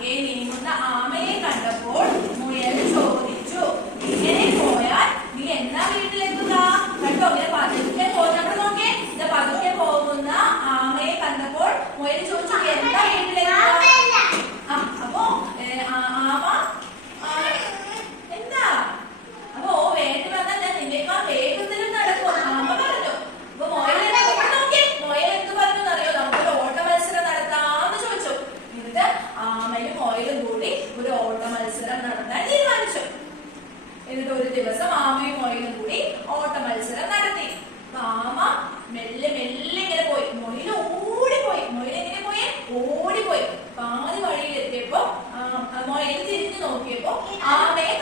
നീങ്ങുന്ന ആമയെ കണ്ടപ്പോൾ മുയൽ ചോദിച്ചു, ഇങ്ങനെ പോയാൽ നീ എന്നാ വീട്ടിലെത്തുക? കണ്ടോ, ഇങ്ങനെ പതുക്കെ പോകുന്ന നോക്കേ, ഇത് പതുക്കെ പോകുന്ന ആമയെ കണ്ടപ്പോൾ മുയൽ ചോദിച്ചു, എന്താ വീട്ടിലെത്തുക? അപ്പോ ആമ എന്താ അപ്പോ വേണ്ടി വന്നാൽ ഞാൻ നിന്നേക്കാൾ വേഗത്തിലും നടക്കും ആമ പറഞ്ഞു. അപ്പൊ മുയൽ നോക്കി, മുയൽ എന്ത് പറഞ്ഞു അറിയോ? നമുക്കൊരു ഓട്ട മത്സരം നടത്താമെന്ന് ചോദിച്ചു. എന്നിട്ട് ആമയും മുയലും കൂടി ഒരു ഓട്ട മത്സരം നടത്താൻ തീരുമാനിച്ചു. എന്നിട്ട് ഒരു ദിവസം ആമയും മുയലും കൂടി ഓട്ട മത്സരം നടത്തി. ആമ മെല്ലെ മെല്ലെ ഇങ്ങനെ പോയി, മുയൽ ഓടിപ്പോയി. മുയൽ എങ്ങനെ പോയി? ഓടിപ്പോയി. പാതി വഴിയിലെത്തിയപ്പോ മുയൽ തിരിഞ്ഞു നോക്കിയപ്പോ ആമയെ